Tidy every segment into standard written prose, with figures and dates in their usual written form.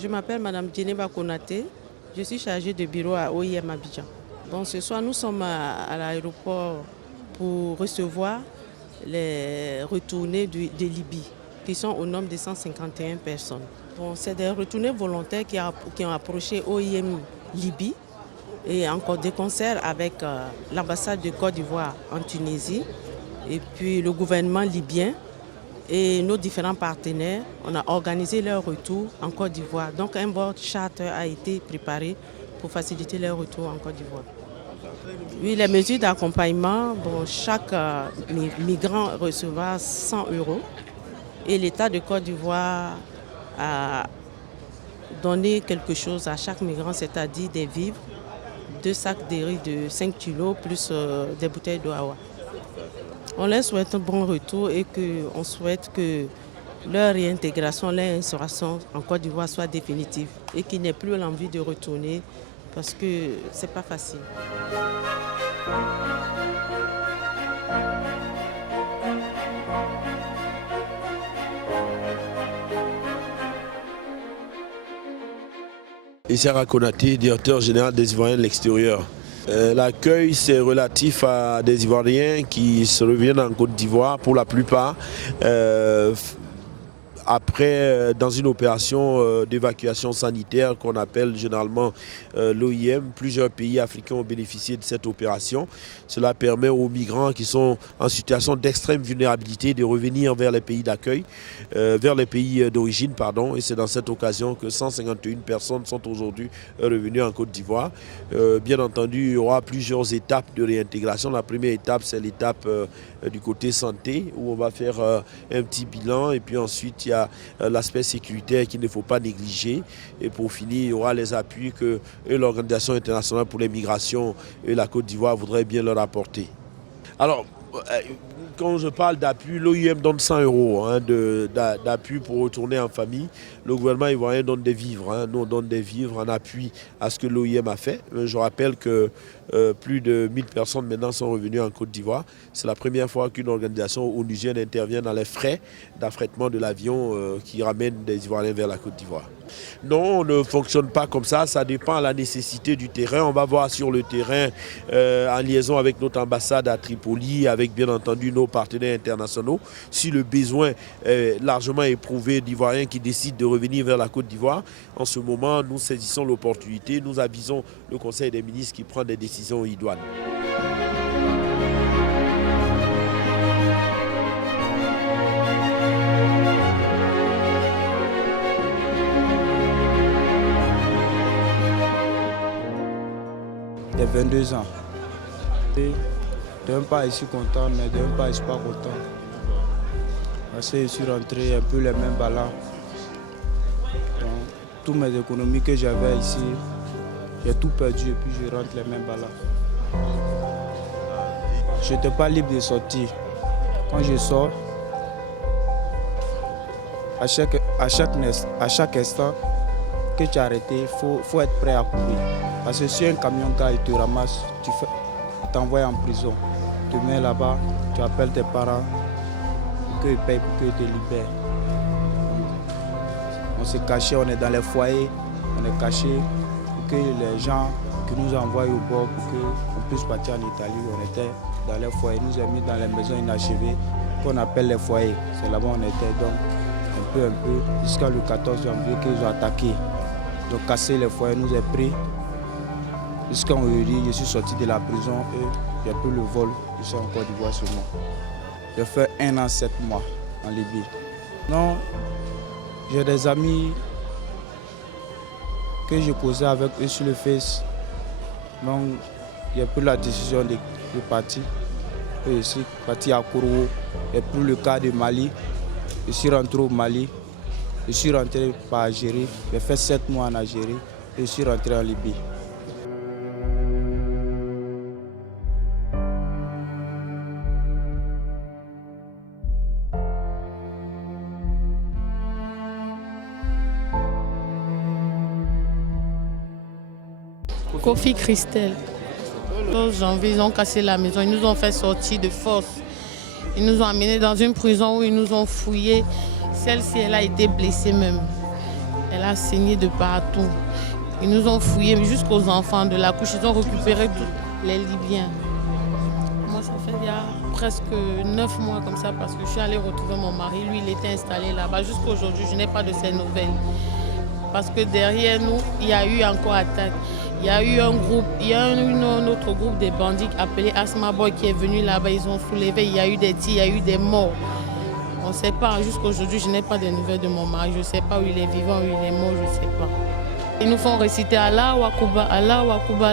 Je m'appelle Madame Djeneba Konaté. Je suis chargée de bureau à OIM Abidjan. Bon, ce soir, nous sommes à l'aéroport pour recevoir les retournés de Libye, qui sont au nombre de 151 personnes. Bon, c'est des retournés volontaires qui ont approché OIM Libye et encore des concerts avec l'ambassade de Côte d'Ivoire en Tunisie et puis le gouvernement libyen. Et nos différents partenaires, on a organisé leur retour en Côte d'Ivoire. Donc un vol charter a été préparé pour faciliter leur retour en Côte d'Ivoire. Oui, les mesures d'accompagnement, bon, chaque migrant recevra 100 € et l'État de Côte d'Ivoire a donné quelque chose à chaque migrant, c'est-à-dire des vivres, 2 sacs de riz de 5 kg plus des bouteilles d'eau. On leur souhaite un bon retour et on souhaite que leur réintégration, leur instauration en Côte d'Ivoire soit définitive et qu'ils n'aient plus l'envie de retourner parce que ce n'est pas facile. Issara Konaté, directeur général des Ivoiriens de l'extérieur. L'accueil, c'est relatif à des Ivoiriens qui se reviennent en Côte d'Ivoire pour la plupart. Après, dans une opération d'évacuation sanitaire qu'on appelle généralement l'OIM, plusieurs pays africains ont bénéficié de cette opération. Cela permet aux migrants qui sont en situation d'extrême vulnérabilité de revenir vers les pays d'accueil, vers les pays d'origine, pardon. Et c'est dans cette occasion que 151 personnes sont aujourd'hui revenues en Côte d'Ivoire. Bien entendu, il y aura plusieurs étapes de réintégration. La première étape, c'est l'étape du côté santé, où on va faire un petit bilan. Et puis ensuite, il y a l'aspect sécuritaire qu'il ne faut pas négliger. Et pour finir, il y aura les appuis que l'Organisation internationale pour les migrations et la Côte d'Ivoire voudraient bien leur apporter. Alors, quand je parle d'appui, l'OIM donne 100 € d'appui pour retourner en famille. Le gouvernement ivoirien donne des vivres. Nous, on donne des vivres en appui à ce que l'OIM a fait. Je rappelle que plus de 1000 personnes maintenant sont revenues en Côte d'Ivoire. C'est la première fois qu'une organisation onusienne intervient dans les frais d'affrètement de l'avion qui ramène des Ivoiriens vers la Côte d'Ivoire. Non, on ne fonctionne pas comme ça. Ça dépend de la nécessité du terrain. On va voir sur le terrain en liaison avec notre ambassade à Tripoli, avec bien entendu nos partenaires internationaux. Si le besoin est largement éprouvé d'Ivoiriens qui décident de revenir vers la Côte d'Ivoire, en ce moment, nous saisissons l'opportunité. Nous avisons le Conseil des ministres qui prend des décisions idoines. J'ai 22 ans. Et d'un pas, je suis content, mais d'un pas, je ne suis pas content. Parce que je suis rentré un peu les mêmes balades. Toutes mes économies que j'avais ici, j'ai tout perdu et puis je rentre les mêmes balades. Je n'étais pas libre de sortir. Quand je sors, à chaque instant que tu es arrêté, il faut être prêt à courir. Parce que si un camion gars il te ramasse, il t'envoie en prison. Tu te mets là-bas, tu appelles tes parents pour qu'ils payent, pour qu'ils te libèrent. On s'est caché, on est dans les foyers, on est caché pour que les gens qui nous envoient au bord, pour qu'on puisse partir en Italie. On était dans les foyers, nous avons mis dans les maisons inachevées qu'on appelle les foyers. C'est là-bas on était donc un peu, jusqu'à le 14 janvier qu'ils ont attaqué. Ils ont cassé les foyers, nous avons pris. Jusqu'à aujourd'hui, je suis sorti de la prison et j'ai pris le vol. Je suis en Côte d'Ivoire seulement. J'ai fait 1 an 7 mois en Libye. Non, j'ai des amis que je causais avec eux sur le Face. Donc, j'ai pris la décision de partir. Et je suis parti à Korowo. J'ai pris le cas de Mali. Je suis rentré au Mali. Je suis rentré par Algérie. J'ai fait 7 mois en Algérie et je suis rentré en Libye. Kofi Christelle. Le 12 janvier, ils ont cassé la maison, ils nous ont fait sortir de force. Ils nous ont amenés dans une prison où ils nous ont fouillés. Celle-ci, elle a été blessée même. Elle a saigné de partout. Ils nous ont fouillés jusqu'aux enfants de la couche. Ils ont récupéré tous les Libyens. Moi, ça fait il y a presque 9 mois comme ça parce que je suis allée retrouver mon mari. Lui, il était installé là-bas. Jusqu'à aujourd'hui, je n'ai pas de ses nouvelles. Parce que derrière nous, il y a eu encore attaque. Il y a eu un autre groupe de bandits appelé Asma Boy qui est venu là-bas. Ils ont soulevé, il y a eu des tirs, il y a eu des morts. On ne sait pas. Jusqu'à aujourd'hui, je n'ai pas de nouvelles de mon mari. Je ne sais pas où il est vivant, où il est mort, je ne sais pas. Ils nous font réciter Allah Wakuba,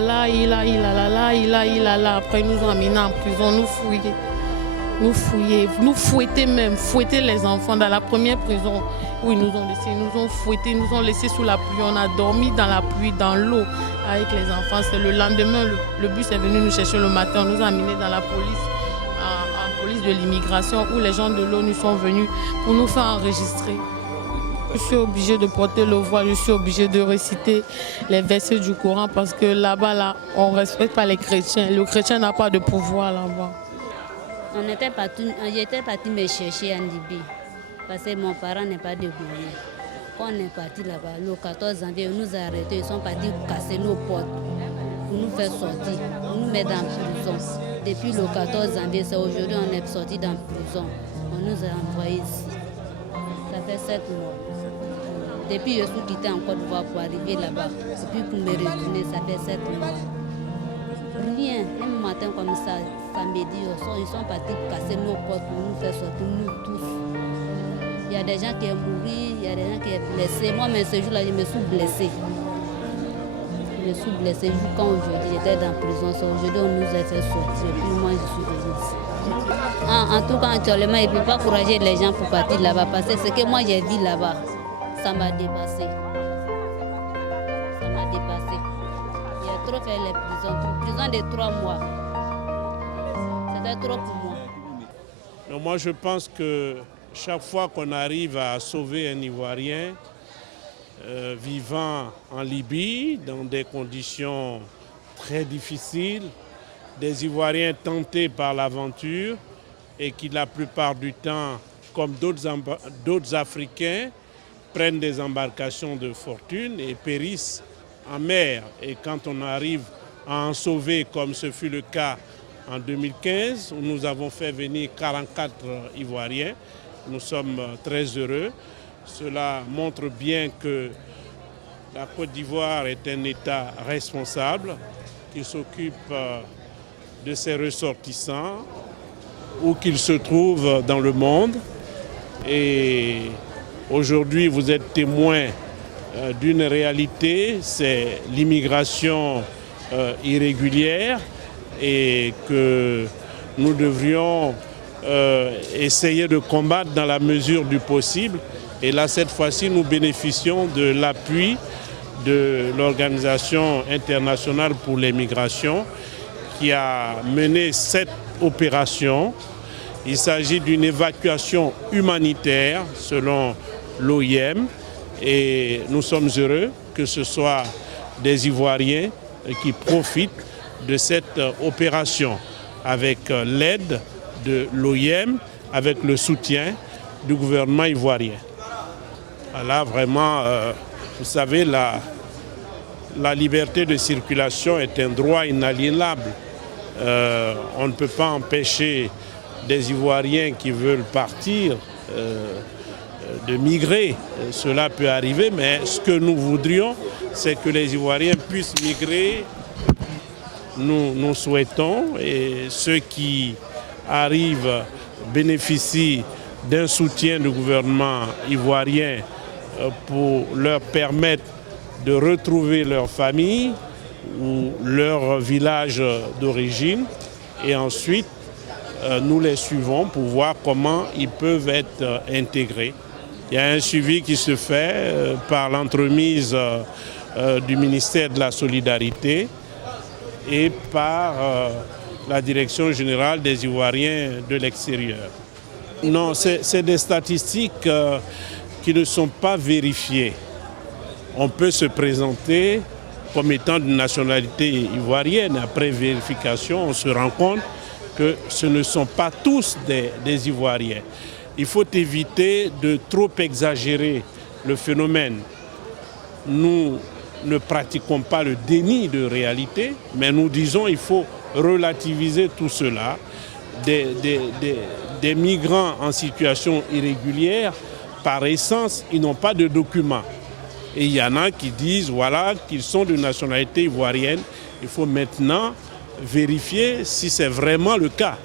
la ilaha illallah, la ilaha illallah. Après, ils nous ont amenés en prison, nous fouetter même, fouetter les enfants. Dans la première prison où ils nous ont laissés, ils nous ont fouettés, ils nous ont laissés sous la pluie. On a dormi dans la pluie, dans l'eau avec les enfants. C'est le lendemain, le bus est venu nous chercher le matin. On nous a amenés dans la police, en police de l'immigration, où les gens de l'ONU sont venus pour nous faire enregistrer. Je suis obligée de porter le voile, je suis obligée de réciter les versets du Coran parce que là-bas, on ne respecte pas les chrétiens. Le chrétien n'a pas de pouvoir là-bas. J'étais partie me chercher en Libye parce que mon parent n'est pas débrouillé. Quand on est parti là-bas, le 14 janvier, ils nous ont arrêtés, ils sont partis casser nos portes pour nous faire sortir, pour nous mettre en prison. Depuis le 14 janvier, c'est aujourd'hui on est sortis dans la prison. On nous a envoyés ici. Ça fait 7 mois. Depuis je suis quitté en Côte d'Ivoire pour arriver là-bas. Et puis pour me retourner, ça fait 7 mois. Rien, un matin comme ça, samedi, ils sont partis casser nos portes pour nous faire sortir, nous tous. Il y a des gens qui sont morts, il y a des gens qui sont blessés. Moi, mais ce jour-là, je me suis blessée. Je me suis blessée quand aujourd'hui j'étais dans la prison. Aujourd'hui, on nous a fait sortir. Et puis moi, je suis venue ici. En tout cas, actuellement, il ne peut pas encourager les gens pour partir là-bas parce que ce que moi j'ai vu là-bas, ça m'a dépassé. Ça m'a dépassé. Il a trop fait les prisons. Prison de 3 mois. C'était trop pour moi. Mais moi, je pense que chaque fois qu'on arrive à sauver un Ivoirien vivant en Libye, dans des conditions très difficiles, des Ivoiriens tentés par l'aventure et qui, la plupart du temps, comme d'autres Africains, prennent des embarcations de fortune et périssent en mer. Et quand on arrive à en sauver, comme ce fut le cas en 2015, où nous avons fait venir 44 Ivoiriens, nous sommes très heureux. Cela montre bien que la Côte d'Ivoire est un État responsable qui s'occupe de ses ressortissants, où qu'ils se trouvent dans le monde. Et aujourd'hui, vous êtes témoin d'une réalité, c'est l'immigration irrégulière et que nous devrions essayer de combattre dans la mesure du possible. Et là, cette fois-ci, nous bénéficions de l'appui de l'Organisation internationale pour les migrations qui a mené cette opération. Il s'agit d'une évacuation humanitaire selon l'OIM et nous sommes heureux que ce soit des Ivoiriens qui profitent de cette opération avec l'aide de l'OIM, avec le soutien du gouvernement ivoirien. Là, vraiment, vous savez, la liberté de circulation est un droit inaliénable. On ne peut pas empêcher des Ivoiriens qui veulent partir de migrer. Cela peut arriver, mais ce que nous voudrions, c'est que les Ivoiriens puissent migrer. Nous souhaitons, et ceux qui arrivent bénéficient d'un soutien du gouvernement ivoirien pour leur permettre de retrouver leur famille ou leur village d'origine. Et ensuite, nous les suivons pour voir comment ils peuvent être intégrés. Il y a un suivi qui se fait par l'entremise du ministère de la Solidarité et par la Direction générale des Ivoiriens de l'extérieur. Non, c'est des statistiques qui ne sont pas vérifiées. On peut se présenter comme étant d'une nationalité ivoirienne. Après vérification, on se rend compte que ce ne sont pas tous des Ivoiriens. Il faut éviter de trop exagérer le phénomène. nous ne pratiquons pas le déni de réalité, mais nous disons qu'il faut relativiser tout cela. Des migrants en situation irrégulière, par essence, ils n'ont pas de documents. Et il y en a qui disent voilà, qu'ils sont de nationalité ivoirienne. Il faut maintenant vérifier si c'est vraiment le cas.